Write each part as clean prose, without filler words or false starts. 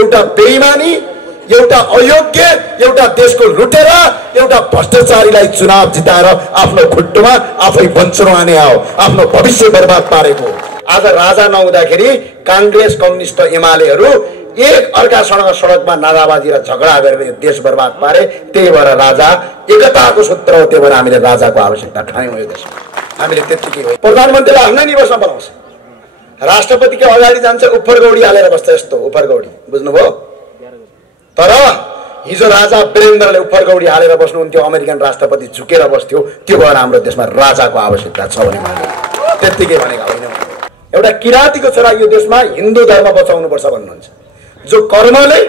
एउटा बेइमानी, एउटा अयोग्य, एउटा देशको लुटेरा, एउटा भ्रष्टाचारीलाई चुनाव जिताएर आफ्नो खुट्टोमा आफै बन्चरो आने आओ, आफ्नो भविष्य बर्बाद पारेको। आज राजा नहुँदाखेरि कांग्रेस, कम्युनिस्ट, एमालेहरू एक अर्कासँग सडकमा नाराबाजी र झगडा गरेर यो देश बर्बाद पारे। त्यही भएर राजा एकताको सूत्र हो, त्यही भएर हामीले राजाको आवश्यकता ठान्यौँ यो देशमा। हामीले त्यतिकै हो। प्रधानमन्त्रीलाई आफ्नै निवासमा बनाउँछ, राष्ट्रपतिको अगाडि जान्छ, उफरगौडी हालेर बस्छ, यस्तो उफरगौडी, बुझ्नुभयो? तर हिजो राजा वीरेन्द्रले उफरगौडी हालेर बस्नुहुन्थ्यो, अमेरिकन राष्ट्रपति झुकेर बस्थ्यो। त्यो भएर हाम्रो देशमा राजाको आवश्यकता छ भने माने, त्यतिकै भनेका होइन। एउटा किराँतीको छोरा यो देशमा हिन्दू धर्म बचाउनुपर्छ भन्नुहुन्छ। जो कर्मले,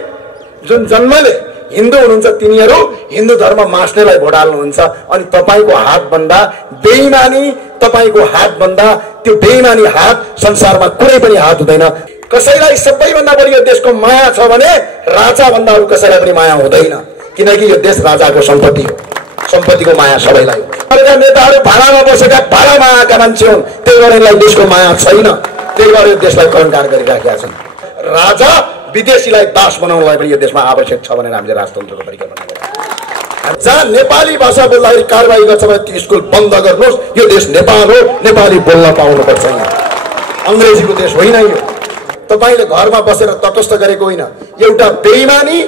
जुन जन्मले हिन्दू हुनुहुन्छ तिनीहरू हिन्दू धर्म मास्नेलाई भोट हाल्नुहुन्छ। अनि तपाईको हात बन्दा बेइमानी, तपाईको हात बन्दा त्यो बेइमानी हात संसारमा कुनै पनि हात हुँदैन। कसैलाई सबैभन्दा बढी यो देशको माया छ भने राजा भन्दा अरू कसैलाई पनि माया हुँदैन, किनकि यो देश राजाको सम्पत्ति हो। सम्पत्तिको माया सबैलाई हो। अरूका नेताहरू भाडामा बसेका भाडा मायाका मान्छे हुन्, त्यही भएर यसलाई देशको माया छैन, त्यही भएर यो देशलाई कलङ्कार गरिराखेका छन्। राजा विदेशीलाई दास बनाउनलाई पनि यो देशमा आवश्यक छ भनेर हामीले राजतन्त्रको परिकल्पना गर्छौँ। जहाँ नेपाली भाषा बोल्दाखेरि कारबाही गर्छ भने त्यो स्कुल बन्द गर्नुहोस्। यो देश नेपाल हो, नेपाली बोल्न पाउनुपर्छ। यहाँ अङ्ग्रेजीको देश होइन यो। तपाईले घरमा बसेर तटस्थ गरेको होइन। एउटा बेइमानी,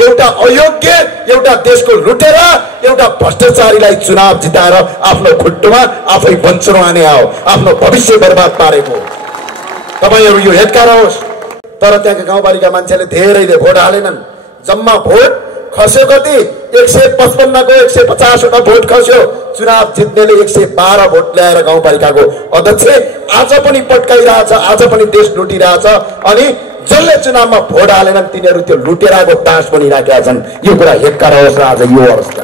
एउटा अयोग्य, एउटा देशको लुटेरा, एउटा भ्रष्टाचारीलाई चुनाव जिताएर आफ्नो खुट्टोमा आफै बन्चरो आने आओ, आफ्नो भविष्य बर्बाद पारेको। तपाईहरू यो हेटकार होस्। तर त्यहाँका गाउँपालिका मान्छेले धेरैले भोट हालेनन्। जम्मा भोट खस्यो कति? 155 को 150 वटा भोट खस्यो। चुनाव जित्नेले 112 भोट ल्याएर गाउँपालिकाको अध्यक्ष आज पनि पट्काइरहेछ, आज पनि देश लुटिरहेछ। अनि जसले चुनावमा भोट हालेनन् तिनीहरू त्यो लुटेराको दास बनिरहेका छन्। यो कुरा हेक्कार होस् र आज यो अवस्था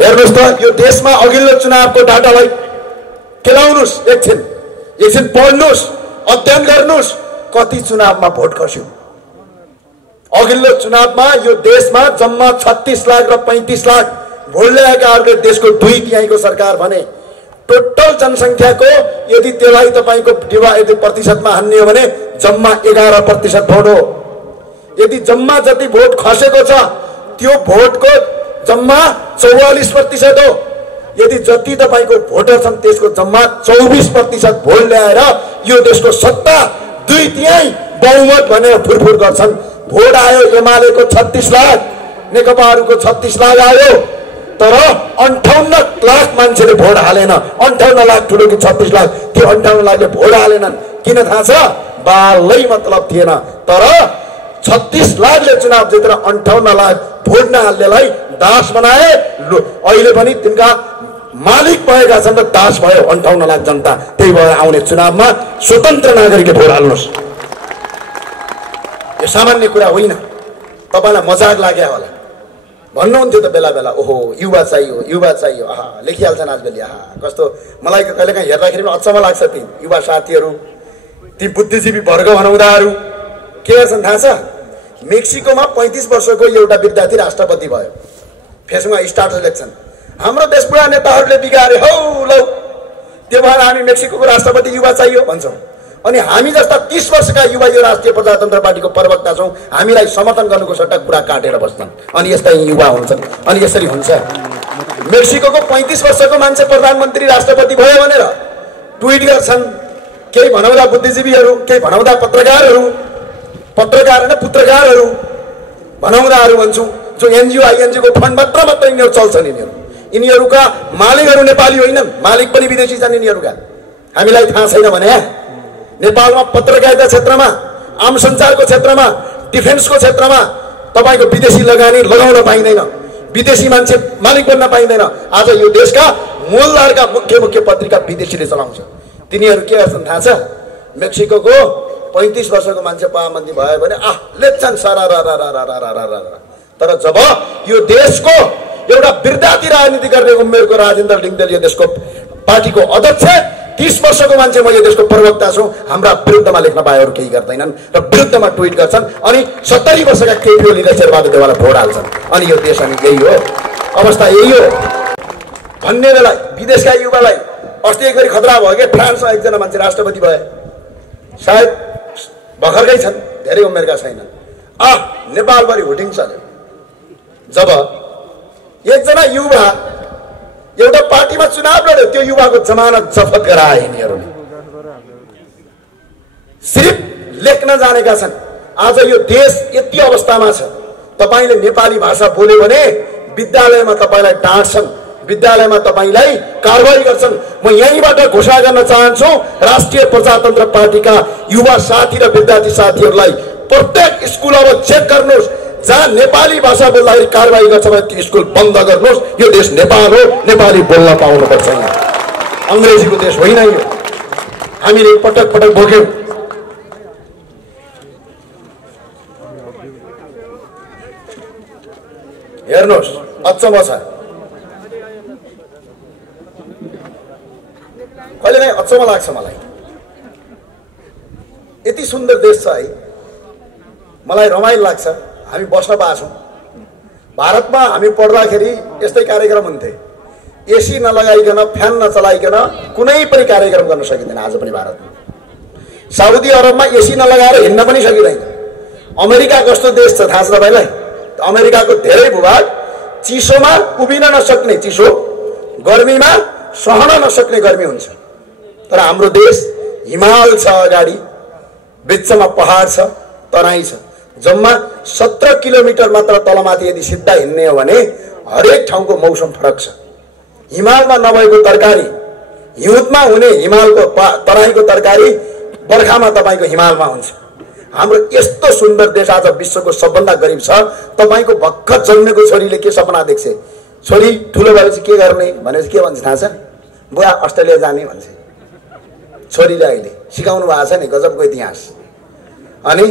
हेर्नुहोस् त। यो देशमा अघिल्लो चुनावको डाटालाई केलाउनुहोस्, एकछिन पढ्नुहोस्, अध्ययन गर्नुहोस्, कति चुनावमा भोट खस्यो। अघिल्लो चुनावमा यो देशमा जम्मा 36 लाख र 35 लाख भोट ल्याएकाहरूले देशको 2/3 सरकार भने। टोटल जनसङ्ख्याको यदि त्यसलाई तपाईको यदि प्रतिशतमा हान्ने हो भने जम्मा 11% भोट हो। यदि जम्मा जति भोट खसेको छ त्यो भोटको जम्मा 44% हो। यदि जति तपाईको भोटर छन् त्यसको जम्मा 24% भोट ल्याएर यो देशको सत्ता 2/3 बहुमत भनेर फुरफुर गर्छन्। भोट आयो एमालेको 36 लाख, नेकपाहरूको 36 लाख आयो। तर 58 लाख मान्छेले भोट हालेन। 58 लाख ठुलो कि 36 लाख? त्यो 58 लाखले भोट हालेनन्। किन थाहा छ? बालै मतलब थिएन। तर 36 लाखले चुनाव जितेर 58 लाख भोट नहाल्नेलाई दास बनाए। अहिले पनि तिनका मालिक भएका छन् र दास भयो 58 लाख जनता। त्यही भएर आउने चुनावमा स्वतन्त्र नागरिकले भोट हाल्नुहोस्। यो सामान्य कुरा होइन। तपाईलाई मजाक लाग्यो होला, भन्नुहुन्थ्यो त बेला बेला, ओहो युवा चाहियो, युवा चाहियो। आहा, लेखिहाल्छन् आजकल। आहा, कस्तो मलाई कहिलेकाहीँ हेर्दाखेरि पनि अचम्म लाग्छ। ती युवा साथीहरू, ती बुद्धिजीवी वर्ग भनौँदाहरू के गर्छन् थाहा छ? मेक्सिकोमा 35 वर्षको एउटा विद्यार्थी राष्ट्रपति भयो। फेसबुकमा स्टाटस लेख्छन्, हाम्रो देश बुढा नेताहरूले बिगारे हौ लौ, त्यो भएर हामी मेक्सिकोको राष्ट्रपति युवा चाहियो भन्छौँ। अनि हामी जस्ता 30 वर्षका युवा यो राष्ट्रिय प्रजातन्त्र पार्टीको प्रवक्ता छौँ, हामीलाई समर्थन गर्नुको सट्टा कुरा काटेर बस्छन्। अनि यस्ता युवा हुन्छन्। अनि यसरी हुन्छ। मेक्सिकोको 35 वर्षको मान्छे प्रधानमन्त्री राष्ट्रपति भयो भनेर ट्विट गर्छन् केही भनौँदा बुद्धिजीवीहरू, केही भनौँदा पत्रकारहरू भनौँदाहरू भन्छौँ, जो एनजिओ आइएनजिओको फन्ड मात्र यिनीहरू चल्छन्। यिनीहरूका मालिकहरू नेपाली होइनन्, मालिक पनि विदेशी छन् यिनीहरूका। हामीलाई थाहा छैन भने नेपालमा पत्रकारिता क्षेत्रमा, आम सञ्चारको क्षेत्रमा, डिफेन्सको क्षेत्रमा तपाईको विदेशी लगानी लगाउन पाइँदैन। विदेशी मान्छे मालिक बन्न पाइँदैन। आज यो देशका मूलधारका मुख्य पत्रिका विदेशीले चलाउँछ। तिनीहरू के गर्छन् थाहा छ? मेक्सिकोको 35 वर्षको मान्छे प्रधानमन्त्री भयो भने लेख्छन् सारा। तर जब यो देशको एउटा विद्यार्थी राजनीति गर्ने उमेरको राजेन्द्र लिङ्गदेल यो देशको पार्टीको अध्यक्ष, 30 वर्षको मान्छे म यो देशको प्रवक्ता छु, हाम्रा विरुद्धमा लेख्न पाएहरू केही गर्दैनन् र विरुद्धमा ट्विट गर्छन्। अनि 70 वर्षका केपी ओली र शेरबहादुर देवाललाई भोट हाल्छन्। अनि यो देश अनि यही हो अवस्था, यही हो भन्ने बेला विदेशका युवालाई अस्ति एकगरी खतरा भयो कि फ्रान्समा एकजना मान्छे राष्ट्रपति भए, सायद भर्खरकै छन्। धेरै उमेरका छैनन्। नेपालभरि हुटिङ चल्यो जब एकजना युवा एउटा पार्टीमा चुनाव लड्यो, त्यो युवाको जमानत जफत गराए यिनीहरूले। सिर्फ लेख्न जानेका छन्। आज यो देश यति अवस्थामा छ, तपाईले नेपाली भाषा बोल्यो भने विद्यालयमा तपाईलाई डाँट्छन्, विद्यालयमा तपाईलाई कारबाही गर्छन्। म यहीँबाट घोषणा गर्न चाहन्छु राष्ट्रिय प्रजातन्त्र पार्टीका युवा साथी र विद्यार्थी साथीहरूलाई, प्रत्येक स्कुल अब चेक गर्नुहोस्, जहाँ नेपाली भाषा बोल्दाखेरि कारबाही गर्छ भने त्यो स्कुल बन्द गर्नुहोस्। यो देश नेपाल हो, नेपाली बोल्न पाउनुपर्छ। यहाँ अङ्ग्रेजीको देश होइन यो। हामीले पटक पटक भोग्यौँ। हेर्नुहोस्, अचम्म छ, कहिलेकाहीँ अचम्म लाग्छ मलाई। यति सुन्दर देश छ है, मलाई रमाइलो लाग्छ। हामी बस्न पाछौँ। भारतमा हामी पढ्दाखेरि यस्तै कार्यक्रम हुन्थे, एसी नलगाइकन फ्यान नचलाइकन कुनै पनि कार्यक्रम गर्न सकिँदैन। आज पनि भारतमा, साउदी अरबमा एसी नलगाएर हिँड्न पनि सकिँदैन। अमेरिका कस्तो देश छ थाहा छ तपाईँलाई? अमेरिकाको धेरै भूभाग चिसोमा उभिन नसक्ने चिसो, गर्मीमा सहन नसक्ने गर्मी हुन्छ। तर हाम्रो देश हिमाल छ, अगाडि बिचमा पहाड छ, तराई छ, जम्मा 17 किलोमिटर मात्र तलमाथि यदि सिधा हिँड्ने हो भने हरेक ठाउँको मौसम फरक छ। हिमालमा नभएको तरकारी हिउँदमा हुने हिमालको तराईको तरकारी बर्खामा तपाईँको हिमालमा हुन्छ। हाम्रो यस्तो सुन्दर देश आज विश्वको सबभन्दा गरिब छ। तपाईँको भर्खर जन्मेको छोरीले के सपना देख्छ? छोरी ठुलो भएपछि के गर्ने भनेपछि के भन्छ थाहा छ? बुवा अस्ट्रेलिया जाने भन्छ छोरीले। अहिले सिकाउनु भएको छ नि, गजबको इतिहास। अनि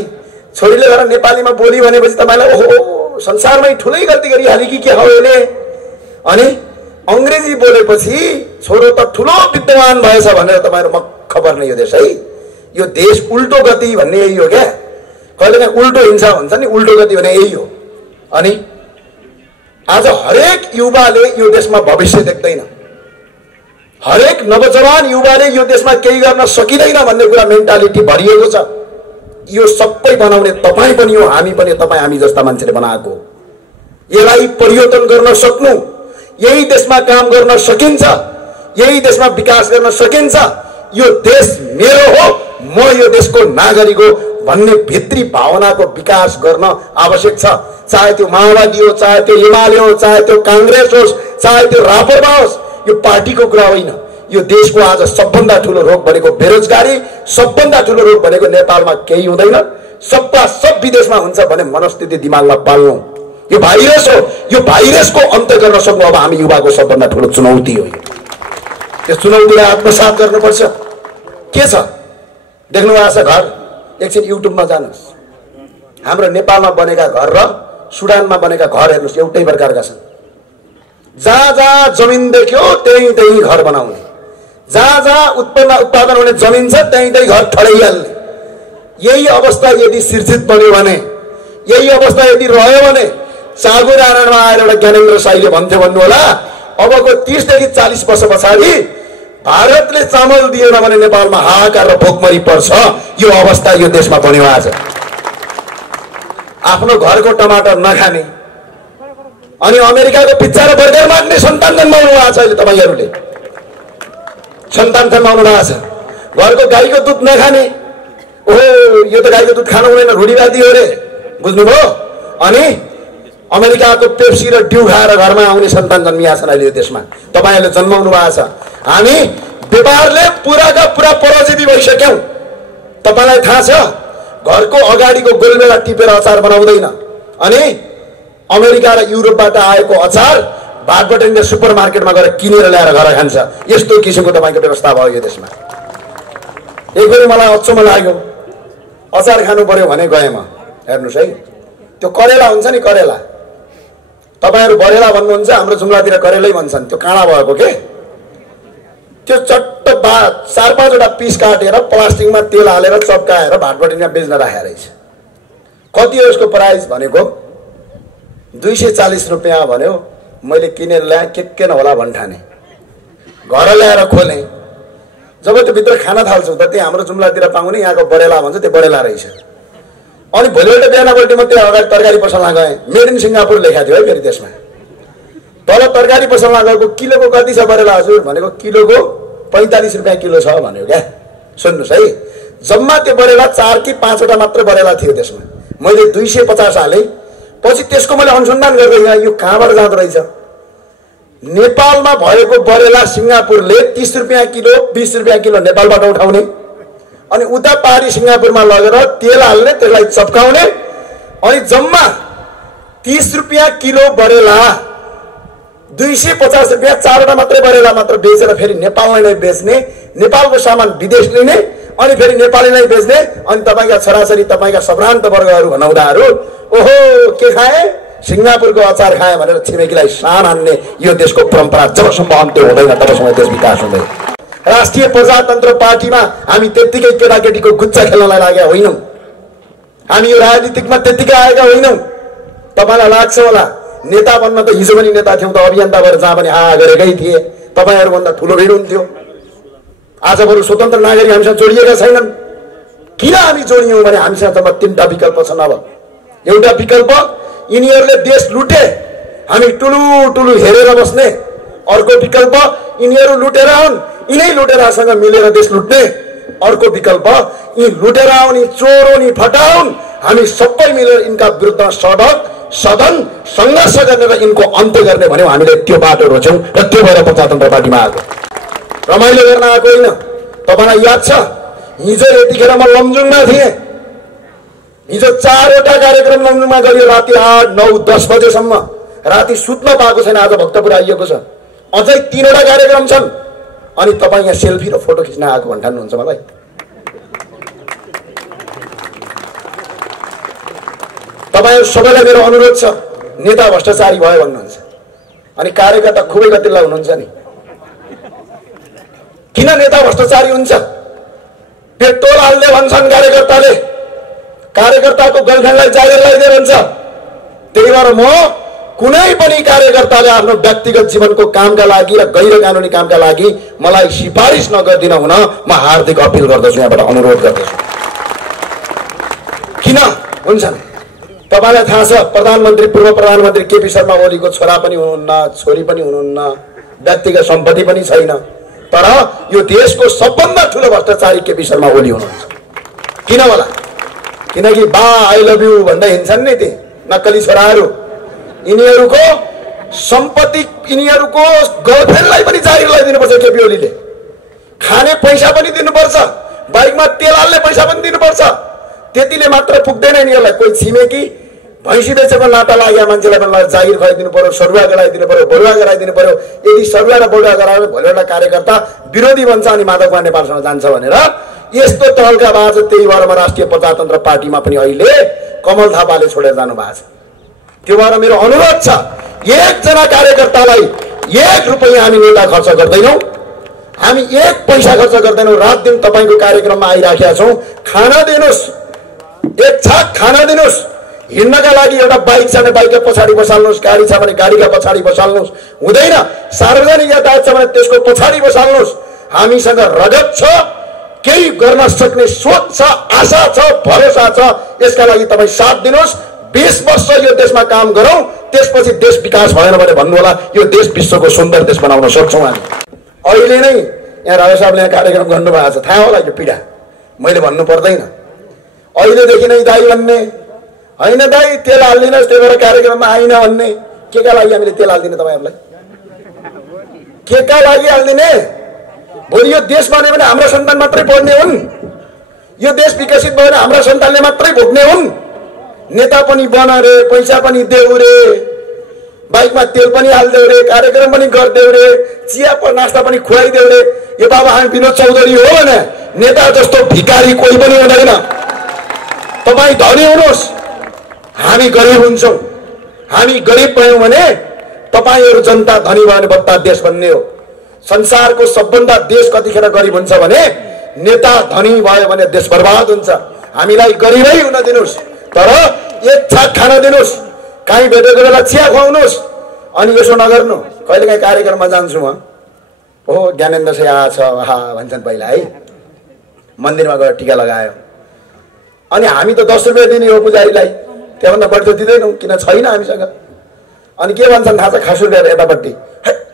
छोरीले गएर नेपालीमा बोली भनेपछि तपाईँलाई ओहो संसारमै ठुलै गल्ती गरिहाल्यो कि के हो यसले। अनि अङ्ग्रेजी बोलेपछि छोरो त ठुलो विद्वान भएछ भनेर तपाईँहरू मक्ख पर्ने यो देश है। यो देश उल्टो गति भन्ने यही हो क्या। कहिलेकाहीँ उल्टो हिंसा हुन्छ नि, उल्टो गति भने यही हो। अनि आज हरेक युवाले यो देशमा भविष्य देख्दैन, हरेक नवजवान युवाले यो देशमा केही गर्न सकिँदैन भन्ने कुरा मेन्टालिटी भरिएको छ। यो सबै बनाउने तपाईँ पनि हो, हामी पनि, तपाईँ हामी जस्ता मान्छेले बनाएको। यसलाई परिवर्तन गर्न सक्नु, यही देशमा काम गर्न सकिन्छ, यही देशमा विकास गर्न सकिन्छ। यो देश मेरो हो, म यो देशको नागरिक हो भन्ने भित्री भावनाको विकास गर्न आवश्यक छ। चाहे त्यो माओवादी हो, चाहे त्यो एमाले हो, चाहे त्यो काङ्ग्रेस होस्, चाहे त्यो राप्रपा होस्, यो पार्टीको कुरा होइन। यो देशको आज सबभन्दा ठुलो रोग भनेको बेरोजगारी, सबभन्दा ठुलो रोग भनेको नेपालमा केही हुँदैन, सबका सब विदेशमा हुन्छ भने मनस्थिति दिमागमा पाल्नु। यो भाइरस हो, यो भाइरसको अन्त गर्न सक्नु अब हामी युवाको सबभन्दा ठुलो चुनौती हो। यो चुनौतीलाई आत्मसात गर्नुपर्छ। के छ देख्नु भएको छ घर? एकछिन युट्युबमा जानुहोस्, हाम्रो नेपालमा बनेका घर र सुडानमा बनेका घर हेर्नुहोस्, एउटै प्रकारका छन्। जहाँ जहाँ जमिन देख्यो त्यही त्यही घर बनाउने, जहाँ जहाँ उत्पादन हुने जमिन छ त्यही त्यही घर ठडाइहाल्ने। यही अवस्था यदि सिर्जित बन्यो भने, यही अवस्था यदि रह्यो भने चागुरामा आएर एउटा ज्ञानेन्द्र साईले भन्थ्यो भन्नु होला, अबको 30 देखि 40 वर्ष पछाडि भारतले चामल दिएन भने नेपालमा हाहाकार र भोकमरी पर्छ। यो अवस्था यो देशमा बन्यो आज। आफ्नो घरको टमाटर नखाने अनि अमेरिकाको पिज्जा र बर्गर माग्ने सन्तान जन्माउनु भएको छ। अहिले तपाईँहरूले सन्तान जन्माउनु भएको छ। घरको गाईको दुध नखाने, ओहो यो त गाईको दुध खानु हुँदैन, रूढिवादी हो रे, बुझ्नुभयो? अनि अमेरिकाको पेप्सी र ड्यू खाएर घरमा आउने सन्तान जन्मिया छन् अहिले यो देशमा। तपाईँहरूले जन्माउनु भएको छ। हामी व्यापारले पुराका पुरा पराजित भइसक्यौँ। तपाईँलाई थाहा छ, घरको अगाडिको गोलबेला टिपेर अचार बनाउँदैन। अनि अमेरिका र युरोपबाट आएको अचार भाटबटेर सुपर मार्केटमा गएर किनेर ल्याएर घर खान्छ। यस्तो किसिमको तपाईँको व्यवस्था भयो यो देशमा। एकपल्ट मलाई अचम्म लाग्यो, अचार खानु पर्यो भने गएँ म। हेर्नुहोस् है, त्यो करेला हुन्छ नि, करेला, तपाईँहरू बरेला भन्नुहुन्छ, हाम्रो जुम्लातिर करेलै भन्छन्। त्यो काँडा भएको के, त्यो चट्ट 4-5वटा पिस काटेर प्लास्टिकमा तेल हालेर चप्काएर भाटबटेरमा बेच्न राखेको रहेछ। कति हो यसको प्राइस भनेको? 240 रुपियाँ भन्यो। मैले किनेर ल्याएँ, के नहोला भन्ठाने, घर ल्याएर खोलेँ। जब त्यो भित्र खान थाल्छौँ त त्यही हाम्रो जुम्लातिर पाउने यहाँको बरेला भन्छ, त्यो बरेला रहेछ। अनि भोलिपल्ट बिहानपल्ट म त्यहाँ अगाडि तरकारी पसलमा गएँ, मेड इन सिङ्गापुर लेखेको थियो है फेरि त्यसमा। तल तरकारी पसलमा गएको किलोको कति छ बरेला हजुर भनेको किलोको 45 रुपियाँ किलो छ भन्यो क्या। सुन्नुहोस् है, जम्मा त्यो बरेला 4 कि 5 वटा मात्र बरेला थियो त्यसमा। मैले 250 हालेँ। पछि त्यसको मैले अनुसन्धान गर्दै यो कहाँबाट जाँदो रहेछ। नेपालमा भएको बरेला सिङ्गापुरले 30 रुपियाँ किलो 20 रुपियाँ किलो नेपालबाट उठाउने अनि उता पारी सिङ्गापुरमा लगेर तेल हाल्ने, त्यसलाई चप्काउने अनि जम्मा 30 रुपियाँ किलो बरेला 250 रुपियाँ 4 वटा मात्रै बरेला मात्र बेचेर फेरि नेपाललाई नै बेच्ने, नेपालको सामान विदेश लिने अनि फेरि नेपालीलाई बेच्ने। अनि तपाईँका छोराछोरी तपाईँका सम्भ्रान्त वर्गहरू भनाउँदाहरू ओहो के खाए, सिङ्गापुरको अचार खाए भनेर छिमेकीलाई सान हान्ने यो देशको परम्परा जबसम्म अन्त्य हुँदैन तबसम्म देश विकास हुँदैन। राष्ट्रिय प्रजातन्त्र पार्टीमा हामी त्यत्तिकै केटाकेटीको गुच्चा खेल्नलाई लागेका होइनौँ। हामी यो राजनीतिकमा त्यत्तिकै आएका होइनौँ। तपाईँलाई लाग्छ होला नेता बन्न त हिजो पनि नेता थियौँ त, अभियन्ता भएर जहाँ पनि गरेकै थिए, तपाईँहरूभन्दा ठुलो भिड हुन्थ्यो। आज बरु स्वतन्त्र नागरिक हामीसँग जोडिएका छैनन्। किन हामी जोडियौँ भने हामीसँग जम्मा 3टा विकल्प छन्। अब एउटा विकल्प यिनीहरूले देश लुटे, हामी टुलु हेरेर बस्ने। अर्को विकल्प यिनीहरू लुटेर आउन्, यिनै लुटेरासँग मिलेर देश लुट्ने। अर्को विकल्प यी लुटेर आउने चोर नि फटाउन्, हामी सबै मिलेर यिनका विरुद्ध सदन सङ्घर्ष गरेर यिनको अन्त्य गर्ने भन्यौँ। हामीले त्यो बाटो रोज्यौँ र त्यो भएर प्रजातन्त्र पार्टीमा आएको, रमाइलो गर्न आएको होइन। तपाईँलाई याद छ हिजो यतिखेर म लमजुङमा थिएँ। हिजो 4 वटा कार्यक्रम लमजुङमा गरियो, राति 8, 9, 10 बजेसम्म। राति सुत्न पाएको छैन, आज भक्तपुर आइएको छ। अझै 3 वटा कार्यक्रम छन् अनि तपाईँ यहाँ सेल्फी र फोटो खिच्न आएको भन्नुहुन्छ मलाई। तपाईँ सबैलाई मेरो अनुरोध छ, नेता भ्रष्टाचारी भयो भन्नुहुन्छ अनि कार्यकर्ता खुबै गतिल्ला हुनुहुन्छ नि। किन नेता भ्रष्टाचारी हुन्छ? पेट्रोल हाल्ने भन्छन् कार्यकर्ताले, कार्यकर्ताको गर्लफ्रेन्डलाई जागिर लगाइदिए भन्छ। त्यही भएर म कुनै पनि कार्यकर्ताले आफ्नो व्यक्तिगत जीवनको कामका लागि र गैर कानुनी कामका लागि मलाई सिफारिस नगरिदिन हुन म हार्दिक अपिल गर्दछु, यहाँबाट अनुरोध गर्दछु। किन हुन्छन्? तपाईँलाई थाहा छ प्रधानमन्त्री पूर्व प्रधानमन्त्री केपी शर्मा ओलीको छोरा पनि हुनुहुन्न, छोरी पनि हुनुहुन्न, व्यक्तिगत सम्पत्ति पनि छैन, तर यो देशको सबभन्दा ठुलो भ्रष्टाचारी केपी शर्मा ओली हुनुहुन्छ। किन होला? किनकि बा आई लभ यू भन्दै हिँड्छन् नि ती नक्कली छोराहरू। यिनीहरूको सम्पत्ति यिनीहरूको गर्लफ्रेन्डलाई पनि जागिर लगाइदिनुपर्छ केपी ओलीले। खाने पैसा पनि दिनुपर्छ, बाइकमा तेल हाल्ने पैसा पनि दिनुपर्छ। त्यतिले मात्र पुग्दैन यिनीहरूलाई। कोही छिमेकी भैँसी बेचेको नाता लाग्यो मान्छेलाई पनि जागिर खुवाइदिनु पर्यो, सरुवा गराइदिनु पर्यो, बरुवा गराइदिनु पर्यो। यदि सरुवा र बरुवा गरायो भने भोलिवटा कार्यकर्ता विरोधी बन्छ अनि माधवमा नेपालसँग जान्छ भनेर यस्तो तहलका बाज। त्यही भएर राष्ट्रिय प्रजातन्त्र पार्टीमा पनि अहिले कमल थापाले छोडेर जानु भएको छ। त्यो भएर मेरो अनुरोध छ, एकजना कार्यकर्तालाई 1 रुपैयाँ हामी नेता खर्च गर्दैनौँ, हामी 1 पैसा खर्च गर्दैनौँ। रात दिन तपाईँको कार्यक्रममा आइराखेका छौँ। खाना दिनुहोस्, 1 छाक खाना दिनुहोस्। हिँड्नका लागि एउटा बाइक छ भने बाइकका पछाडि बसाल्नुहोस्, गाडी छ भने गाडीका पछाडि बसाल्नुहोस्। हुँदैन सार्वजनिक यातायात छ भने त्यसको पछाडि बसाल्नुहोस्। हामीसँग रगत छ, केही गर्न सक्ने सोच छ, आशा छ, भरोसा छ। यसका लागि तपाईँ साथ दिनुहोस्। 20 वर्ष यो देशमा काम गरौँ, त्यसपछि देश विकास भएन भने भन्नु होला यो देश विश्वको सुन्दर देश बनाउन सक्छौँ हामी। अहिले नै यहाँ राजा साहबले यहाँ कार्यक्रम गर्नुभएको छ, थाहा होला यो पीडा, मैले भन्नु पर्दैन। अहिलेदेखि नै दाई भन्ने होइन, दाई तेल हालिदिनुहोस्, त्यही भएर कार्यक्रममा आइन भन्ने। के का लागि हामीले तेल हालिदिने तपाईँहरूलाई? के का लागि हालिदिने? भोलि यो देश बन्यो भने हाम्रो सन्तान मात्रै पढ्ने हुन्, यो देश विकसित भयो भने हाम्रा सन्तानले मात्रै भोग्ने हुन्। नेता पनि बन रे, पैसा पनि देऊ रे, बाइकमा तेल पनि हालिदेऊ रे, कार्यक्रम पनि गरिदेऊ रे, चिया नास्ता पनि खुवाइदेऊ रे। यो बाबा हामी विनोद चौधरी हो भने नेता जस्तो भिकारी कोही पनि हुँदैन। तपाईँ धनी हुनुहोस्, हामी गरिब हुन्छौँ। हामी गरिब भयौँ भने तपाईँहरू जनता धनी भयो भने बत्ता देश बन्ने हो। संसारको सबभन्दा देश कतिखेर गरिब हुन्छ भने नेता धनी भयो भने देश बर्बाद हुन्छ। हामीलाई गरिबै हुन दिनुहोस्, तर 1 छाक खाना दिनुहोस्, काहीँ भेटेको बेला चिया खुवाउनुहोस्। अनि यसो नगर्नु, कहिलेकाहीँ कार्यक्रममा जान्छु म, हो ज्ञानेन्द्र से आछ हा भन्छन् पहिला है, मन्दिरमा गएर टिका लगायो, अनि हामी त 10 रुपियाँ दिने हो पुजारीलाई, त्योभन्दा बढी त दिँदैनौँ, किन छैन हामीसँग। अनि के भन्छन् थाहा छ खास रुपियाँ यतापट्टि,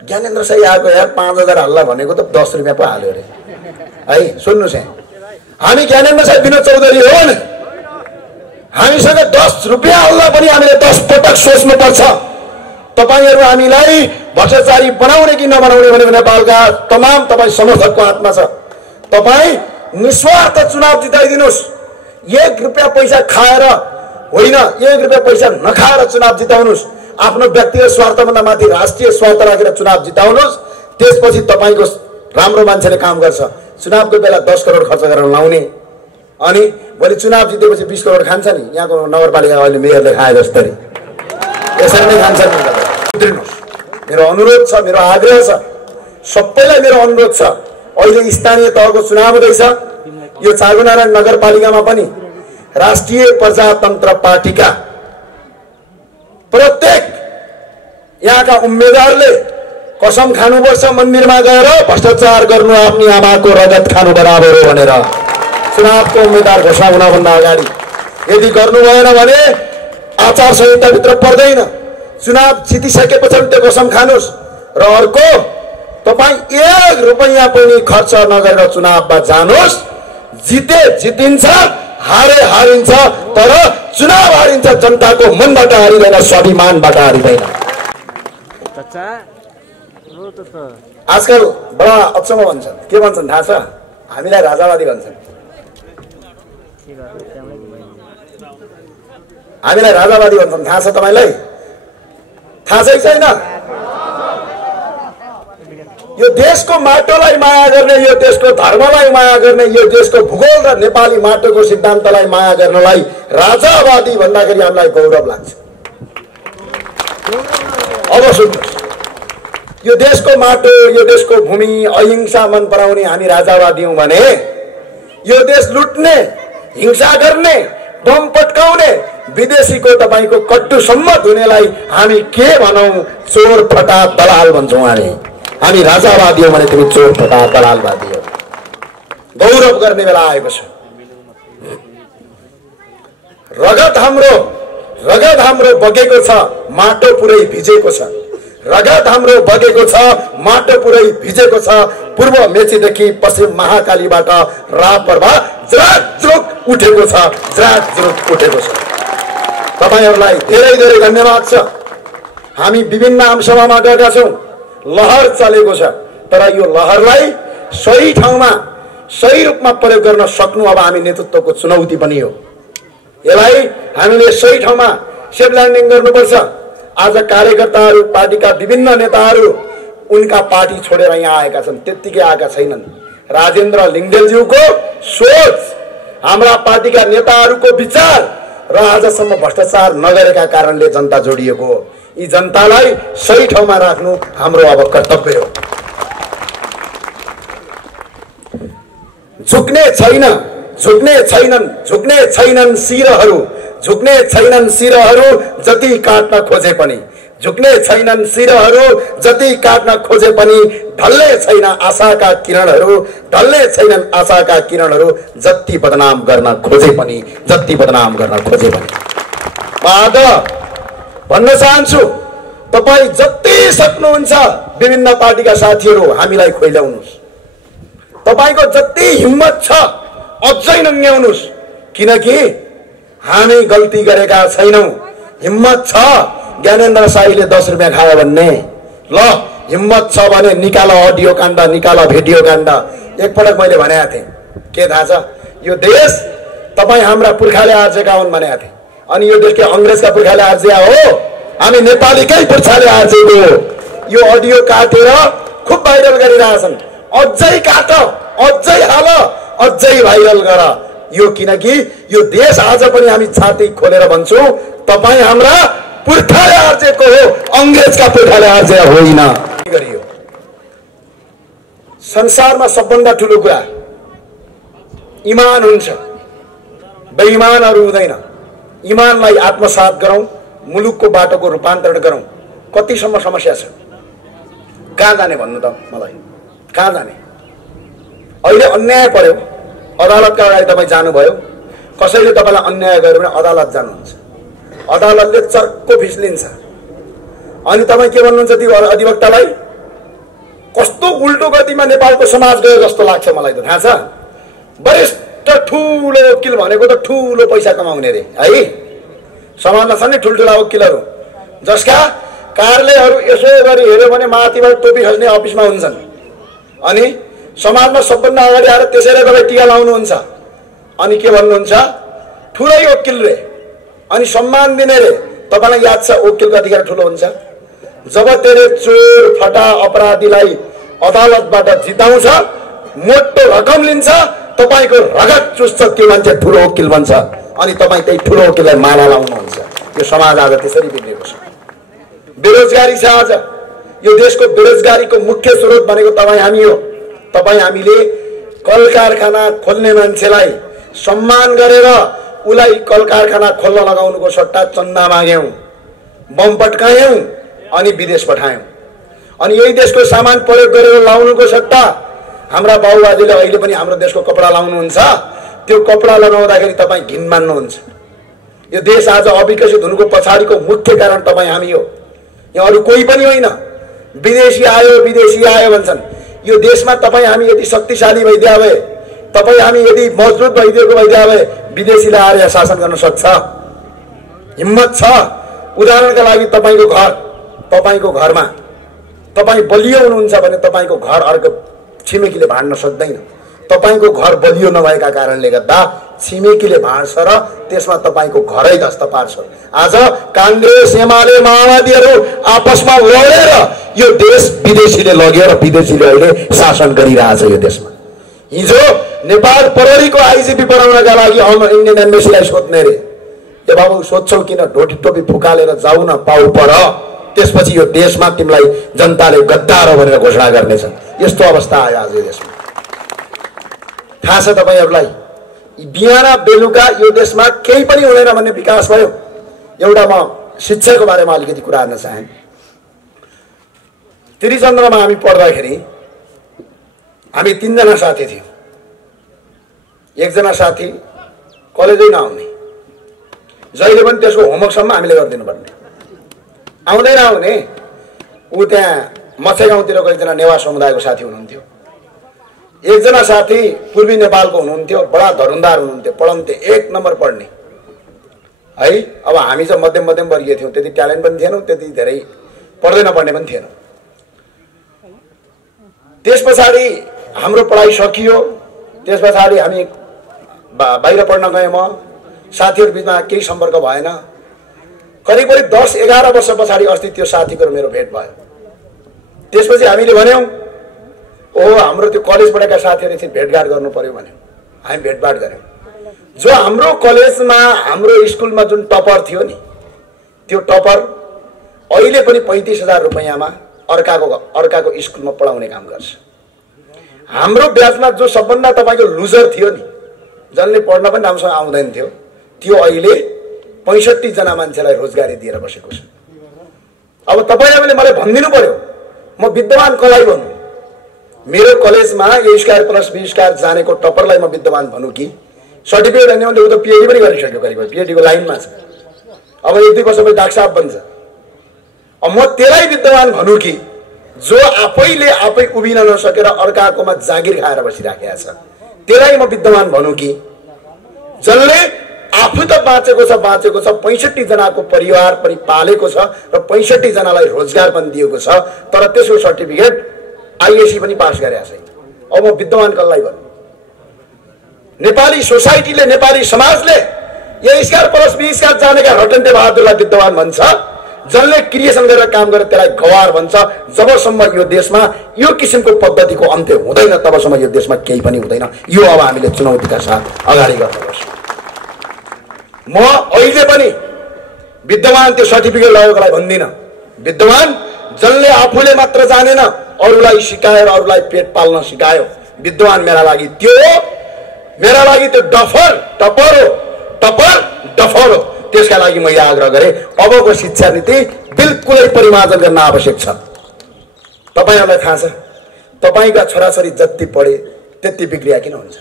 ज्ञानेन्द्र साई आएको यार 5000 हल्ला भनेको त 10 रुपियाँ पो हाल्यो अरे है। सुन्नुहोस् है, हामी ज्ञानेन्द्र साई विनोद चौधरी हो नि, हामीसँग 10 रुपियाँ हल्ला पनि हामीले 10 पटक सोच्नुपर्छ। तपाईहरु हामीलाई भ्रष्टाचारी बनाउने कि नबनाउने भनेको नेपालका तमाम तपाईँ समर्थकको हातमा छ। तपाईँ निस्वार्थ चुनाव जिताइदिनुहोस्। 1 रुपियाँ पैसा खाएर होइन, 1 रुपियाँ पैसा नखाएर चुनाव जिताउनुहोस्। आफ्नो व्यक्तिगत स्वार्थभन्दा माथि राष्ट्रिय स्वार्थ राखेर चुनाव जिताउनुहोस्। त्यसपछि तपाईँको राम्रो मान्छेले काम गर्छ। चुनावको बेला 10 करोड खर्च गरेर लाउने अनि भोलि चुनाव जितेपछि 20 करोड खान्छ नि। यहाँको नगरपालिका अहिले मेयरले खाए जस्तै यसरी नै खान्छ नि। उत्रिनुहोस्, मेरो अनुरोध छ, मेरो आग्रह छ, सबैलाई मेरो अनुरोध छ। अहिले स्थानीय तहको चुनाव हुँदैछ। यो चाँगुनारायण नगरपालिकामा पनि राष्ट्रिय प्रजातन्त्र पार्टीका प्रत्येक यहाँका उम्मेदवारले कसम खानुपर्छ मन्दिरमा गएर भ्रष्टाचार गर्नु आफ्नी आमाको रगत खानु बराबर हो भनेर चुनावको उम्मेदवार घोषणा हुनभन्दा अगाडि। यदि गर्नु भएन भने आचार संहिताभित्र पर्दैन। चुनाव जितिसकेपछि त्यो कसम खानुहोस्। र अर्को, तपाईँ 1 रुपैयाँ पनि खर्च नगरेर चुनावमा जानुहोस्। जिते जितिन्छ, हारे हारिन्छ, तर चुनाव हारिन्छ जनताको मनबाट हारिँदैन, स्वाभिमानबाट हारिँदैन। आजकल बडा अचम्म भन्छन्, के भन्छन् थाहा छ? हामीलाई राजावादी भन्छन्। हामीलाई राजावादी भन्छन्, थाहा छ तपाईलाई? थाहा छ छैन? यो देशको माटोलाई माया गर्ने, यो देशको धर्मलाई माया गर्ने, यो देशको भूगोल र नेपाली माटोको सिद्धान्तलाई माया गर्नलाई राजावादी भन्दाखेरि हामीलाई गौरव लाग्छ। अब सुन्नुहोस्, यो देशको माटो, यो देशको भूमि, अहिंसा मन पराउने हामी राजावादी हौं भने यो देश लुट्ने, हिंसा गर्ने, बम पट्काउने, विदेशीको तपाईको कट्टुसम्म धुनेलाई हामी के भनौं? चोर फटा दलाल भन्छौं हामी राजावादी हो भने तिमी चोर फटा दलालवादी हो। गौरव गर्ने बेला आएको छ। रगत हाम्रो बगेको छ, माटो पुरै भिजेको छ। रगत हाम्रो बगेको छ, माटो पुरै भिजेको छ। पूर्व मेचीदेखि पश्चिम महाकालीबाट रापरभा ज्राकज्रुक उठेको छ, ज्राकज्रुक उठेको छ। तपाईहरुलाई धेरै धेरै धन्यवाद छ। हामी विभिन्न आमसभामा गएका छौं, लहर चलेको छ, तर यो लहरलाई सही ठाउँमा सही रूपमा प्रयोग गर्न सक्नु अब हामी नेतृत्वको चुनौती पनि हो। यसलाई हामीले सही ठाउँमा सेफ ल्यान्डिङ गर्नुपर्छ। आज कार्यकर्ताहरू, पार्टीका विभिन्न नेताहरू उनका पार्टी छोडेर यहाँ आएका छन्, त्यत्तिकै आएका छैनन्। राजेन्द्र लिङ्गदेलज्यूको सोच, हाम्रा पार्टीका नेताहरूको विचार र आजसम्म भ्रष्टाचार नगरेका कारणले जनता जोडिएको हो। यी जनतालाई सही ठाउँमा राख्नु हाम्रो अब कर्तव्य हो। झुक्ने छैनन् शिरहरू, झुक्ने छैनन् शिरहरू जति काट्न खोजे पनि, झुक्ने छैनन् शिरहरू जति काट्न खोजे पनि, ढल्ने छैन आशाका किरणहरू, ढल्ने छैनन् आशाका किरणहरू जति बदनाम गर्न खोजे पनि, जति बदनाम गर्न खोजे पनि। आज भन्न चाहन्छु, तपाई जति सक्नुहुन्छ विभिन्न पार्टीका साथीहरू हामीलाई खोइल्याउनुहोस्। तपाईको जति हिम्मत छ अझै नङ्ग्याउनुहोस्, किनकि हामी गल्ती गरेका छैनौं। हिम्मत छ ज्ञानेन्द्र साईले 10 रुपियाँ खायो भन्ने, ल हिम्मत छ भने निकाल अडियो काण्ड, निकाल भिडियो काण्ड। एकपटक मैले भनेको थिएँ, के थाहा छ? यो देश तपाई हाम्रा पुर्खाले आर्जेका हुन् भनेको थिएँ, अनि यो देश के अंग्रेजका पुर्खाले आर्जिया हो? हामी नेपालीकै पुर्खाले आर्जेको हो। यो अडियो काटेर खुब भाइरल गरिरहेछन्। अझै काट, अझै हाल, अझै भाइरल गर यो, किनकि यो देश आज पनि हामी छाती खोलेर भन्छौं, तपाई हाम्रा पुर्खाले आर्जेको हो, अंग्रेजका पुर्खाले आर्जे होइन। गरियो संसारमा सबभन्दा ठूलो कुरा ईमान हुन्छ, बेईमानहरू हुँदैन। ईमानलाई आत्मसात गरौं, मुलुकको बाटोको रूपान्तरण गरौं। कतिसम्म समस्या छ? कहाँ जाने भन्नु त मलाई? कहाँ जाने? अहिले अन्याय पर्यो, अदालतका अगाडि तपाईँ जानुभयो, कसैले तपाईलाई अन्याय गर्यो भने अदालत जानुहुन्छ, अदालतले चर्को फिस लिन्छ। अनि तपाईँ के भन्नुहुन्छ त्यो अधिवक्तालाई? कस्तो उल्टो गतिमा नेपालको समाज गयो जस्तो लाग्छ मलाई त। थाहा छ, वरिष्ठ ठुलो वकिल भनेको त ठुलो पैसा कमाउने रे है। समाजमा छन् नि ठुल्ठुला वकिलहरू जसका कार्यालयहरू यसो गरी हेऱ्यो भने माथिबाट टोपी खस्ने अफिसमा हुन्छन्। अनि समाजमा सबभन्दा अगाडि आएर त्यसैले तपाईँ टिका लाउनुहुन्छ। अनि के भन्नुहुन्छ? ठुलै वकिल रे, अनि सम्मान दिने रे। तपाईँलाई याद छ वकिलको अधिकार ठुलो हुन्छ? जब तेरे चोर फटा अपराधीलाई अदालतबाट जिताउँछ, मोटो रकम लिन्छ, तपाईँको रगत चुस्छ, त्यो मान्छे ठुलो वकिल बन्छ। अनि तपाईँ त्यही ठुलो वकिललाई माला लाउनुहुन्छ। यो समाज आज त्यसरी बिग्रेको छ। बेरोजगारी छ आज। यो देशको बेरोजगारीको मुख्य स्रोत भनेको तपाईँ हामी हो। तपाईँ हामीले कल कारखाना खोल्ने मान्छेलाई सम्मान गरेर उसलाई कल कारखाना खोल्न लगाउनुको सट्टा चन्दा माग्यौं, बम पट्कायौं अनि विदेश पठायौं। अनि यही देशको सामान प्रयोग गरेर लाउनुको सट्टा हाम्रा बाबुबाजेले अहिले पनि हाम्रो देशको कपडा लाउनुहुन्छ। त्यो कपडा लगाउँदाखेरि तपाईँ घिन मान्नुहुन्छ। यो देश आज अविकसित हुनुको पछाडिको मुख्य कारण तपाईँ हामी हो। यहाँ अरू कोही पनि होइन। विदेशी आयो भन्छन्। यो देशमा तपाईँ हामी यदि शक्तिशाली भइदिया भए, तपाईँ हामी यदि मजबुत भइदिया भए विदेशीले आएर यहाँ शासन गर्न सक्छ, हिम्मत छ। उदाहरणका लागि तपाईँको घरमा तपाईँ बलियो हुनुहुन्छ भने तपाईँको घर अर्को छिमेकीले भाड्न सक्दैन। तपाईँको घर बलियो नभएका कारणले गर्दा छिमेकीले भाड्छ र त्यसमा तपाईँको घरै ध्वस्त पार्छ। आज कांग्रेस, एमाले, माओवादीहरू आपसमा लडेर यो देश विदेशीले लग्यो र विदेशीले अहिले शासन गरिरहेछ यो देशमा। हिजो नेपाल प्रहरीको आइजिपी बनाउनका लागि इन्डियन एम्बेसीलाई सोध्ने रे, ए बाबु सोध्छौ किन? ढोटी टोपी फुकालेर जाऊ न, पाउ पर, त्यसपछि यो देशमा तिमीलाई जनताले गद्दार हो भनेर घोषणा गर्नेछ। यस्तो अवस्था आयो आज यो देशमा। थाहा छ तपाईहरुलाई, बिहान बेलुका यो देशमा केही पनि हुँदैन भन्ने विकास भयो। एउटा म शिक्षाको बारेमा अलिकति कुरा गर्न चाहे। त्रिचन्द्रमा हामी पढ्दाखेरि हामी 3 जना साथी थियौं। एकजना साथी कलेजै नआउने, जहिले पनि त्यसको होमवर्कसम्म हामीले गरिदिनु पर्ने, आउँदैन आउने। ऊ त्यहाँ मछे गाउँतिरको एकजना नेवा समुदायको साथी हुनुहुन्थ्यो। एकजना साथी पूर्वी नेपालको हुनुहुन्थ्यो, बडा धरुन्दार हुनुहुन्थ्यो, पढन्थे 1 नम्बर पढ्ने है। अब हामी चाहिँ मध्यम वर्गीय थियौं, त्यति ट्यालेन्ट पनि थिएनौं, त्यति धेरै पढ्दै नपढ्ने पनि थिएनौं। त्यसपछि हाम्रो पढाइ सकियो। त्यसपछि हामी बाहिर पढ्न गए। म साथीहरु बीचमा केही सम्पर्क भएन। करिब 10-11 वर्ष पछाडि अस्ति त्यो साथीको मेरो भेट भयो। त्यसपछि हामीले भन्यौं, ओ हाम्रो त्यो कलेज पढेका साथीहरु चाहिँ भेटघाट गर्नु पर्यो भन्यौं। हामी भेटघाट गर्यौं। जो हाम्रो कलेजमा, हाम्रो स्कुलमा जुन टपर थियो नि, त्यो टपर अहिले पनि 35,000 रुपैयाँमा अर्काको स्कुलमा पढाउने काम गर्छ। हाम्रो ब्याचमा जो सबभन्दा तपाईको लुजर थियो नि, जसले पढ्न पनि राम्रोसँग आउँदैन थियो, त्यो अहिले 65 जना मान्छेलाई रोजगारी दिएर बसेको छ। अब तपाईले मलाई भनिदिनु पर्यो, म विद्वान कसलाई भन्नु? मेरो कलेजमा ए स्क्वायर प्लस बी स्क्वायर जानेको टपरलाई म विद्वान भन्नु कि सर्टिफिकेट हैन भने उ त पीएचडी पनि गरिसक्यो, करिब पीएचडी को लाइनमा छ। अब 1-2 वर्षपछि डाक्टर साहब बन्छ। अब म त्यसलाई विद्वान भन्नु कि जो आफै उभिन नसकेर अर्काकोमा जागिर खाएर बसिराखेको छ? त्यसलाई म विद्वान भन्नु कि जसले आफू त बाँचेको छ 65 जनाको परिवार पनि पालेको छ र 65 जनालाई रोजगार पनि दिएको छ, तर त्यसको सर्टिफिकेट आईएससी पनि पास गरेको छैन। अब म विद्वान कसलाई भन्नु? नेपाली सोसाइटीले, नेपाली समाजले ए स्क्वायर प्लस बी स्क्वायर जानेका रटन्ते बहादुरलाई विद्वान भन्छ, जसले क्रिएसन गरेर काम गरे त्यसलाई गवार भन्छ। जबसम्म यो देशमा यो किसिमको पद्धतिको अन्त्य हुँदैन तबसम्म यो देशमा केही पनि हुँदैन। यो अब हामीले चुनौतीका साथ अगाडि गर्नुपर्छ। म अहिले पनि विद्वान त्यो सर्टिफिकेट लगेकोलाई भन्दिन। विद्वान जसले आफूले मात्र जानेन, अरूलाई सिकाएर अरूलाई पेट पाल्न सिकायो, विद्वान मेरा लागि त्यो टपर हो। त्यसका लागि मैले आग्रह गरेँ, अबको शिक्षा नीति बिल्कुलै परिमार्जन गर्न आवश्यक छ। तपाईहरुलाई थाहा छ, तपाईका छोराछोरी जति पढे त्यति बिग्रिया किन हुन्छ?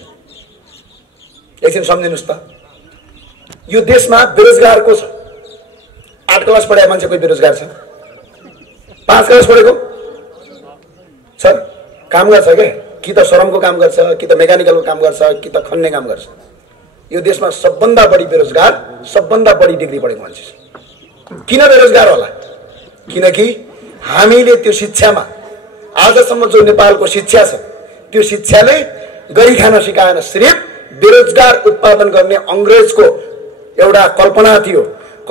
एकछिन सम्झिनुस् त। यो देशमा बेरोजगारको छ 8 क्लास पढेको मान्छे कोही बेरोजगार छ 5 क्लास पढेको छ काम गर्छ के कि त श्रमको काम गर्छ कि त मेकानिकलको काम गर्छ कि त खन्ने काम गर्छ यो देशमा सबभन्दा बढी बेरोजगार सबभन्दा बढी डिग्री पढेको मान्छे छ किन बेरोजगार होला किनकि हामीले त्यो शिक्षामा आजसम्म जो नेपालको शिक्षा छ त्यो शिक्षाले गरी खान सिकाएन सिर्फ बेरोजगार उत्पादन गर्ने अंग्रेजको एउटा कल्पना थियो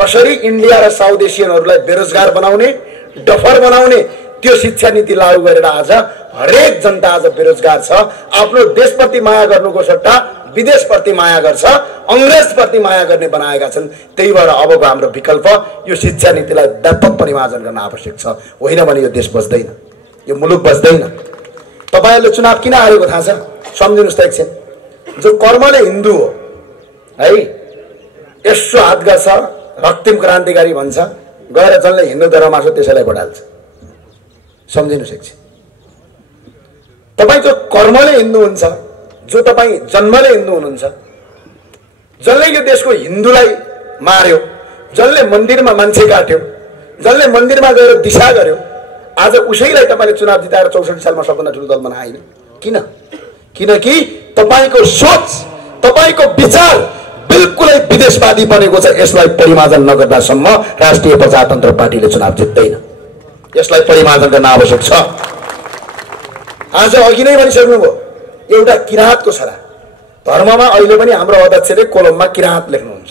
कसरी इन्डिया र साउथ एसियनहरूलाई बेरोजगार बनाउने डफर बनाउने त्यो शिक्षा नीति लागू गरेर आज हरेक जनता आज बेरोजगार छ आफ्नो देशप्रति माया गर्नुको सट्टा विदेशप्रति माया गर्छ अंग्रेजप्रति माया गर्ने बनाएका छन् त्यही भएर अबको हाम्रो विकल्प यो शिक्षा नीतिलाई व्यापक परिमार्जन गर्न आवश्यक छ होइन भने यो देश बच्दैन यो मुलुक बच्दैन तपाईहरुले चुनाव किन हारेको थाहा छ सम्झिनुस् त एकछिन जो कर्मले हिन्दू हो है यसो हात गर्छ रक्तिम क्रान्तिकारी भन्छ गएर जसले हिन्दू धर्ममा छ त्यसैलाई भोट हाल्छ सम्झिनुस् एकछिन तपाई जो कर्मले हिन्दू हुन्छ जो तपाई जन्मले हिन्दू हुनुहुन्छ जसले यो देशको हिन्दूलाई मार्यो जसले मन्दिरमा मान्छे काट्यो जसले मन्दिरमा गएर दिशा गर्यो आज उसैलाई तपाईले चुनाव जिताएर 64 सालमा सबभन्दा ठुलो दल बनाइनु किन किनकि तपाईको सोच तपाईको विचार बिल्कुलै विदेशवादी बनेको छ यसलाई परिमार्जन नगर्दासम्म राष्ट्रिय प्रजातन्त्र पार्टीले चुनाव जित्दैन यसलाई परिमार्जन गर्न आवश्यक छ आज अघि नै भनिसक्नुभयो एउटा किराँतको छोरा धर्ममा अहिले पनि हाम्रो अध्यक्षले कोलममा किराँत लेख्नुहुन्छ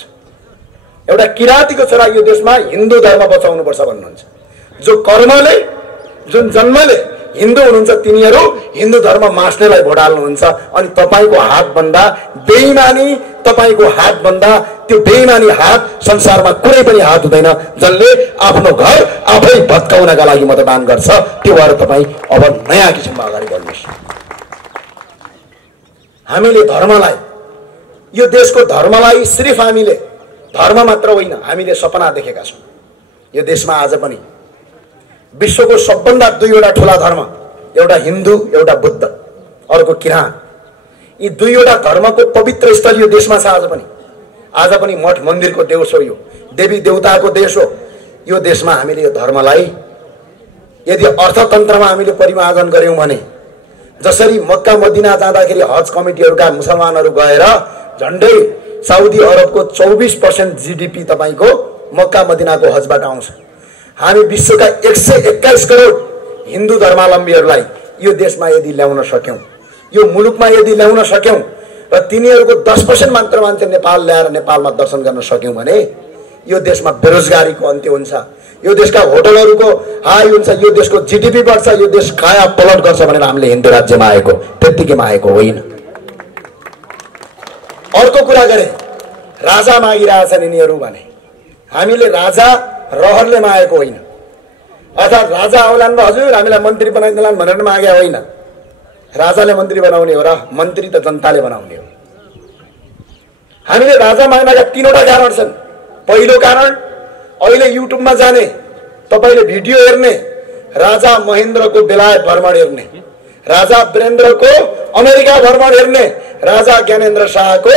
एउटा किराँतीको छोरा यो देशमा हिन्दू धर्म बचाउनु पर्छ भन्नुहुन्छ जो कर्मले जुन जन्मले हिन्दू हुनुहुन्छ तिनीहरू हिन्दू धर्म मास्नेलाई भोट हाल्नुहुन्छ अनि तपाईको हात बन्दा बेइमानी तपाईको हात बन्दा त्यो बेइमानी हात संसारमा कुनै पनि हात हुँदैन जसले आफ्नो घर आफै भत्काउनका लागि मतदान गर्छ त्यो भएर तपाई अब नयाँ किसिममा अगाडि बढ्नुस् हामीले धर्मलाई यो देशको धर्मलाई सिर्फ हामीले धर्म मात्र होइन हामीले सपना देखेका छौं यो देशमा आज पनि विश्वको सबभन्दा दुईवटा ठूला धर्म एउटा हिन्दू एउटा बुद्ध अर्को किराँत यी दुईवटा धर्मको पवित्र स्थल यो देशमा छ आज पनि मठ मन्दिरको देश हो यो देवी देवताको देश हो यो देशमा हामीले यो धर्मलाई यदि अर्थतन्त्रमा हामीले परिमार्जन गर्यौं भने जसरी मक्का मदिना जाँदाखेरि हज कमिटीहरुका मुसलमानहरु गएर झण्डै साउदी अरबको 24% जीडीपी तपाईको मक्का मदिनाको हजबाट आउँछ हामी विश्वका 121 करोड हिन्दू धर्मावलम्बीहरुलाई यो देशमा यदि ल्याउन सक्यौं यो मुलुकमा यदि ल्याउन सक्यौं र तिनीहरुको 10% मात्र मान्छे नेपाल ल्याएर नेपालमा दर्शन गर्न सक्यौं भने यो देशमा बेरोजगारीको अन्त्य हुन्छ यो देशका होटलहरुको हाई हुन्छ यो देशको जीडीपी बढ्छ यो देश काया पलट गर्छ भनेर हामीले हिन्दू राज्यमा आएको त्यतिकैमा आएको होइन अर्को कुरा गरे राजा मागिरहेछन् यिनीहरु भने हामीले राजा रहरले मागेको होइन अर्थात राजा आउलान् र हजुर हामीलाई मन्त्री बनाइदिलान् भनेर मागे होइन राजाले मन्त्री बनाउने हो र मन्त्री त जनताले बनाउने हो हामीले राजा माग्नका तीनवटा कारण छन् पहिलो कारण अहिले युट्युबमा जाने तपाईले भिडियो हेर्ने राजा महेन्द्रको बेलायत भ्रमण हेर्ने राजा वीरेन्द्रको अमेरिका भ्रमण हेर्ने राजा ज्ञानेन्द्र शाहको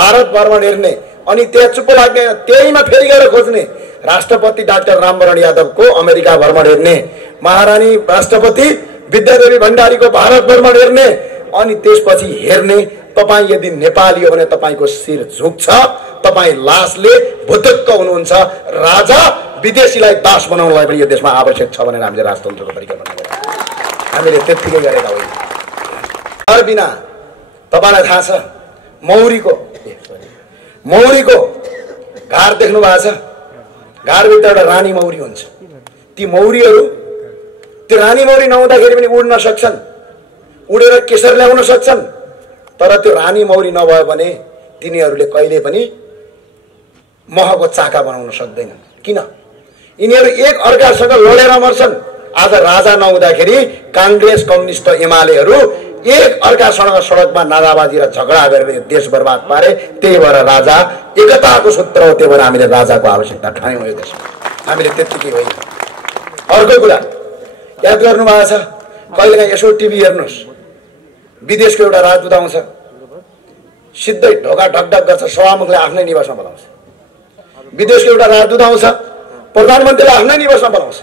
भारत भ्रमण हेर्ने अनि त्यहाँ चुप्प लाग्ने त्यहीमा फेरि गएर खोज्ने राष्ट्रपति डाक्टर रामवरण यादवको अमेरिका भ्रमण हेर्ने महारानी राष्ट्रपति विद्यादेवी भण्डारीको भारत भ्रमण हेर्ने अनि त्यसपछि हेर्ने तपाई यदि नेपाली हो भने तपाईको शिर झुक्छ तपाई लासले भुतुक्क हुनुहुन्छ राजा विदेशीलाई दास बनाउनलाई पनि यो देशमा आवश्यक छ भनेर हामीले राजतन्त्रको परिकल्पना गरेका हामीले त्यतिकै गरेका होइन तर बिना तपाईलाई थाहा छ मौरीको घार देख्नु भएको छ घारभित्र एउटा रानी मौरी हुन्छ ती मौरीहरू त्यो रानी मौरी नहुँदाखेरि पनि उड्न सक्छन् उडेर केशर ल्याउन सक्छन् तर त्यो रानी मौरी नभयो भने तिनीहरूले कहिले पनि महको चाका बनाउन सक्दैनन् किन यिनीहरू एक अर्कासँग लडेर मर्छन् आज राजा नहुँदाखेरि कांग्रेस कम्युनिस्ट एमालेहरू एक अर्कासँग सडकमा नाराबाजी र झगडा गरेर देश बर्बाद पारे त्यही भएर राजा एकताको सूत्र हो त्यही भएर हामीले राजाको आवश्यकता ठान्यौं यो देशमा हामीले त्यतिकै होइन अर्को कुरा याद गर्नु भएको छ कहिलेकाहीँ यसो टिभी हेर्नुस् विदेशको एउटा राजदूत आउँछ सिधै ढोका ढकढक गर्छ, सभामुखले आफ्नै निवासमा बोलाउँछ। विदेशको एउटा राजदूत आउँछ, प्रधानमन्त्रीले आफ्नै निवासमा बोलाउँछ।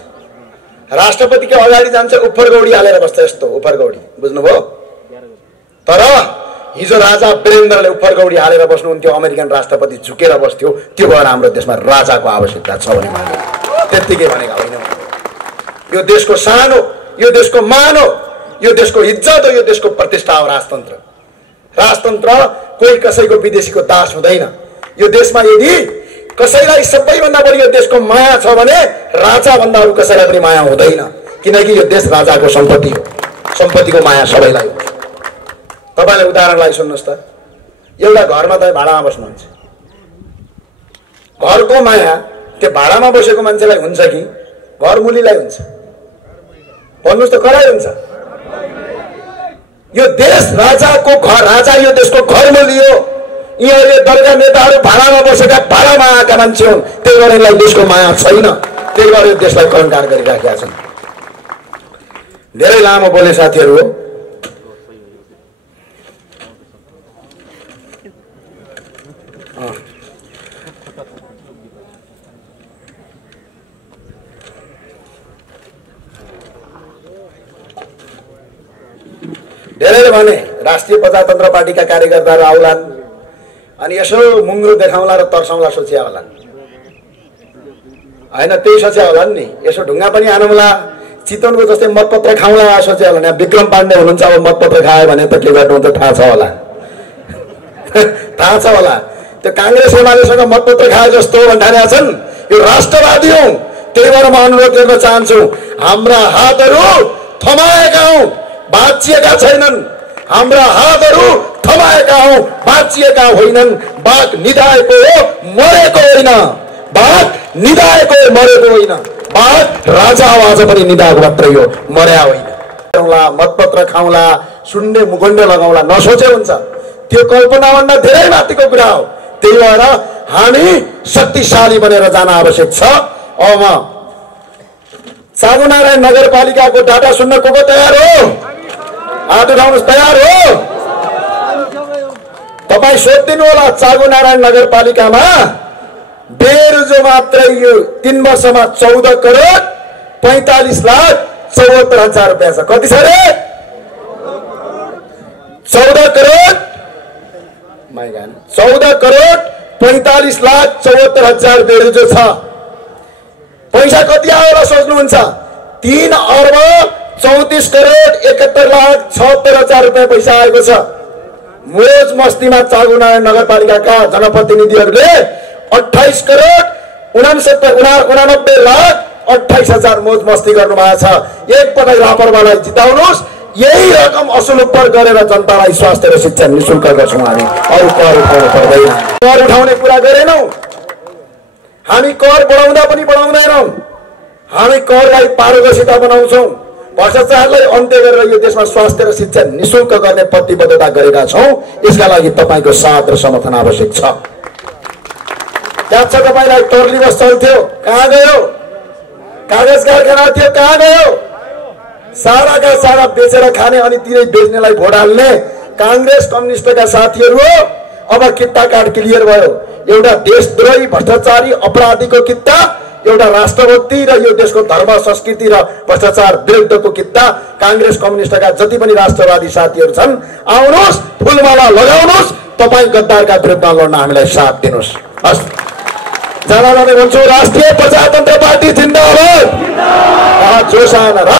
राष्ट्रपतिको अगाडि जान्छ, उफरगौडी हालेर बस्छ, यस्तो उफरगौडी, बुझ्नुभयो? तर हिजो राजा वीरेन्द्रले उफरगौडी हालेर बस्नुहुन्थ्यो, अमेरिकन राष्ट्रपति झुकेर बस्थ्यो। त्यो भएर हाम्रो देशमा राजाको आवश्यकता छ भने मान्यो, त्यत्तिकै भनेका होइन। यो देशको शान हो, यो देशको मान हो, यो देशको इज्जत हो, यो देशको प्रतिष्ठा हो राजतन्त्र। राजतन्त्र कोही कसैको विदेशीको दास हुँदैन। यो देशमा यदि कसैलाई सबैभन्दा बढी यो देशको माया छ भने राजाभन्दा अरू कसैलाई पनि माया हुँदैन, किनकि यो देश राजाको सम्पत्ति हो। सम्पत्तिको माया सबैलाई हुन्छ। तपाईँले उदाहरणलाई सुन्नुहोस् त, एउटा घरमा तपाईँ भाडामा बस्नुहुन्छ, घरको माया त्यो भाडामा बसेको मान्छेलाई हुन्छ कि घर मुलीलाई हुन्छ? भन्नुहोस् त, कसलाई हुन्छ? यो देश राजाको घर, राजा यो देशको घर मूल्य हो। यिनीहरूले दलका नेताहरू भाडामा बसेका भाडामा आएका मान्छे हुन्, त्यही भएर यसलाई देशको माया छैन, त्यही भएर यो देशलाई कलङ्कार गरिराखेका छन्। धेरै लामो बोले साथीहरू हो। धेरैले भने राष्ट्रिय प्रजातन्त्र पार्टीका कार्यकर्ताहरू आउलान् अनि यसो मुङ्ग्रो देखाउला र तर्साउला सोचिया होलान्, होइन? त्यही सोच्या होला नि। यसो ढुङ्गा पनि हानौँला, चितवनको जस्तै मतपत्र खाउँला सोच्या होला। यहाँ विक्रम पाण्डे हुनुहुन्छ, अब मतपत्र खायो भने त के गर्नुहुन्छ थाहा छ होला, थाहा छ होला। त्यो काङ्ग्रेस एमालेसँग मतपत्र खाए जस्तो भन्ठानेका छन्। यो राष्ट्रवादी हौ, त्यही भएर म अनुरोध गर्न चाहन्छु, हाम्रा हातहरू थमाएका हौ, भाँचिएका छैनन्। हाम्रा हातहरू थमाएका हौ, भाँचिएका होइनन्। बाघ निधाएको हो, मरेको होइन। बाघ निधाएको हो, मरेको होइन। बाघ राजा हो, आज पनि निधाएको मात्रै हो, मर्या होइन। मतपत्र खाउँला, सुन्ने मुगन्डे लगाउँला नसोचे हुन्छ। त्यो कल्पनाभन्दा धेरै माथिको कुरा हो। त्यही भएर हामी शक्तिशाली बनेर जान आवश्यक छ। अब म चाँगुनारायण नगरपालिकाको डाटा सुन्न को तयार हो? हात उठाउनुहोस्, तयार हो? तपाईँ सोधिदिनु होला, चाँगुनारायण नगरपालिकामा बेरोजगार मात्रै यो 3 वर्षमा 14 करोड 45,74,000 रुपियाँ छ। कति छ रे? 14 करोड 45,74,000 बेरोजगार छ। पैसा कति आयो होला सोच्नुहुन्छ? 3 अर्ब 34 करोड 71,76,000 रुपियाँ पैसा आएको छ। मोज मस्तीमा चाँगुनारायण नगरपालिकाका जनप्रतिनिधिहरूले 28 करोड 89,89,28,000 मोज मस्ती गर्नुभएको छ। एकपटक रापरवालाई जिताउनुहोस्, यही रकम असुल उपर गरेर जनतालाई स्वास्थ्य र शिक्षा निःशुल्क गर्छौँ हामी। अरू कर उठाउनु पर्दैन। कर उठाउने कुरा गरेनौँ हामी, कर बढाउँदा पनि बढाउँदैनौँ। हामी करलाई पारदर्शिता बनाउँछौँ। भ्रष्टाचारलाई अन्त्य गरेर यो देशमा स्वास्थ्य र शिक्षा निःशुल्क गर्ने प्रतिबद्धता गरेका छौँ। यसका लागि तपाईँको साथ र समर्थन आवश्यक छ। याद छ तपाईँलाई टर्ली बस चल्थ्यो, कहाँ गयो? कागज कारखाना थियो, कहाँ गयो? साराका सारा बेचेर खाने अनि तिनै बेच्नेलाई भोट हाल्ने काङ्ग्रेस कम्युनिस्टका साथीहरू हो। अब किता कार्ड क्लियर भयो। एउटा देशद्रोही भ्रष्टाचारी अपराधीको किता, एउटा राष्ट्रभक्ति र यो देशको धर्म संस्कृति र भ्रष्टाचार विरुद्धको किता। काङ्ग्रेस कम्युनिस्टका जति पनि राष्ट्रवादी साथीहरू छन्, आउनुहोस्, फुलमाला लगाउनुहोस्, तपाईँ गद्दारका विरुद्धमा लड्न हामीलाई साथ दिनुहोस्। हस्, जाँदा भन्छु, राष्ट्रिय प्रजातन्त्र पार्टी जिन्दाबाद। जोश आएन।